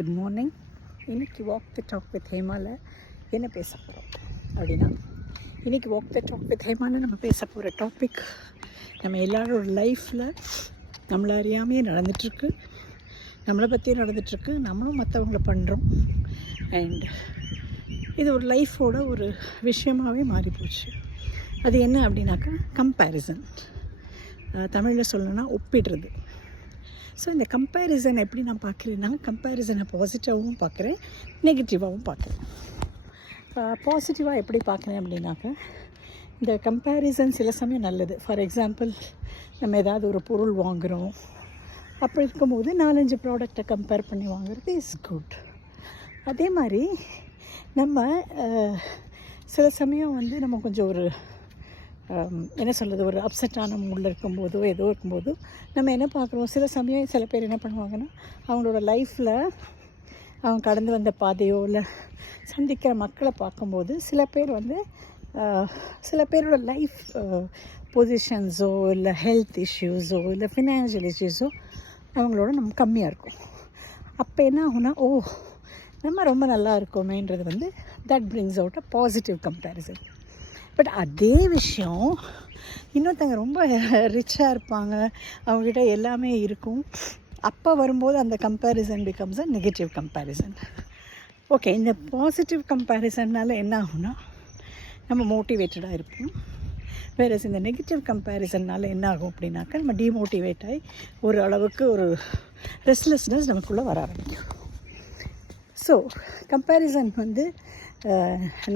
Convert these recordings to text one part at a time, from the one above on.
Good morning. இன்றைக்கி walk the talk with ஹேமாவில் என்ன பேச போகிறோம் அப்படின்னா, இன்றைக்கி வாக் த டாக் வித் ஹேமாவில் நம்ம பேச போகிற டாபிக் நம்ம எல்லாரோட லைஃப்பில் நம்மளை அறியாமையே நடந்துகிட்ருக்கு, நம்மளை பற்றியே நடந்துகிட்ருக்கு, நம்மளும் மற்றவங்கள பண்ணுறோம். அண்ட் இது ஒரு லைஃபோட ஒரு விஷயமாகவே மாறிப்போச்சு. அது என்ன அப்படின்னாக்கா கம்பேரிசன். தமிழில் சொல்லணும்னா ஒப்பிடுறது. ஸோ இந்த கம்பேரிசன் எப்படி நான் பார்க்குறேன்னா, கம்பேரிசனை பாசிட்டிவாகவும் பார்க்குறேன், நெகட்டிவாகவும் பார்க்குறேன். பாசிட்டிவாக எப்படி பார்க்குறேன் அப்படின்னாக்கா, இந்த கம்பேரிசன் சில சமயம் நல்லது. ஃபார் எக்ஸாம்பிள், நம்ம ஏதாவது ஒரு பொருள் வாங்குகிறோம், அப்படி இருக்கும்போது 4-5 ப்ராடக்டை கம்பேர் பண்ணி வாங்குறது இஸ் குட். அதே மாதிரி நம்ம சில சமயம் நம்ம கொஞ்சம் ஒரு என்ன சொல்கிறது, ஒரு அப்செட்டான மூடில் இருக்கும்போதோ ஏதோ இருக்கும்போதோ நம்ம என்ன பார்க்குறோம், சில சமயம் சில பேர் என்ன பண்ணுவாங்கன்னா, அவங்களோட லைஃப்பில் அவங்க கடந்து வந்த பாதையோ இல்லை சந்திக்கிற மக்களை பார்க்கும்போது சில பேர் சில பேரோட லைஃப் பொசிஷன்ஸோ இல்லை ஹெல்த் இஷ்யூஸோ இல்லை ஃபினான்ஷியல் இஷ்யூஸோ அவங்களோட நம்ம கம்மியாக இருக்கும். அப்போ என்ன ஆகுனா, நம்ம ரொம்ப நல்லா இருக்கோமேன்றது that brings out a positive comparison. But அதே விஷயம் இன்னொருத்தங்க ரொம்ப ரிச்சாக இருப்பாங்க, அவங்ககிட்ட எல்லாமே இருக்கும், அப்போ வரும்போது அந்த comparison becomes a negative comparison. Okay, இந்த பாசிட்டிவ் கம்பேரிசன்னால் என்ன ஆகும்னா, நம்ம மோட்டிவேட்டடாக இருப்போம். வேறஸ் இந்த நெகட்டிவ் கம்பேரிசன்னால் என்ன ஆகும் அப்படின்னாக்கா, நம்ம டிமோட்டிவேட் ஆகி ஒரு அளவுக்கு ஒரு ரெஸ்ட்லெஸ்னஸ் நமக்குள்ளே வர ஆரம்பிக்கும். ஸோ கம்பேரிசன்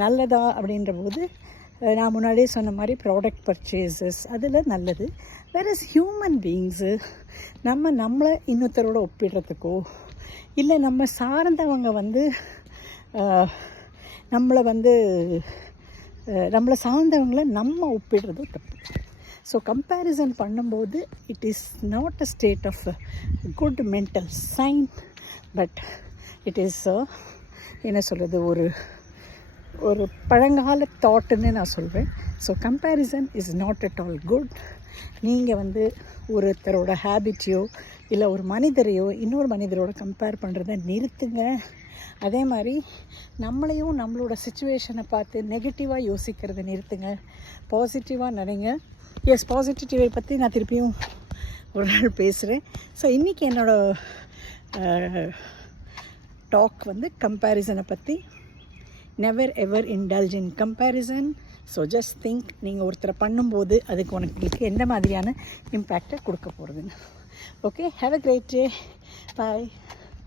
நல்லதா அப்படின்ற போது, நான் முன்னாடியே சொன்ன மாதிரி ப்ராடக்ட் பர்ச்சேசஸ் அதில் நல்லது. வேறஸ் ஹியூமன் பீயிங்ஸு நம்மளை இன்னொருத்தரோட ஒப்பிடுறதுக்கோ இல்லை நம்ம சார்ந்தவங்க நம்மளை சார்ந்தவங்களை நம்ம ஒப்பிடுறதோ தப்பு. ஸோ கம்பேரிசன் பண்ணும்போது it is not a state of good mental sign, but it is என்ன சொல்கிறது, ஒரு பழங்கால தாட்டுன்னு நான் சொல்வேன். So comparison is not at all good. நீங்கள் ஒருத்தரோட ஹேபிட்டையோ இல்லை ஒரு மனிதரையோ இன்னொரு மனிதரோட கம்பேர் பண்ணுறதை நிறுத்துங்க. அதே மாதிரி நம்மளையும் நம்மளோட சிச்சுவேஷனை பார்த்து நெகட்டிவாக யோசிக்கிறத நிறுத்துங்க, பாசிட்டிவாக நினைங்க. எஸ், பாசிட்டிவை பற்றி நான் திருப்பியும் ஒரு நாள் பேசுகிறேன். ஸோ இன்றைக்கி என்னோடய டாக் கம்பேரிசனை பற்றி. நெவர் எவர் இன்டல்ஜ் இன் கம்பேரிசன். ஸோ ஜஸ்ட் திங்க், நீங்கள் ஒருத்தரை பண்ணும்போது அதுக்கு உங்களுக்கு எந்த மாதிரியான இம்பேக்டை கொடுக்க போகிறதுன்னு. Okay, have a great day. Bye.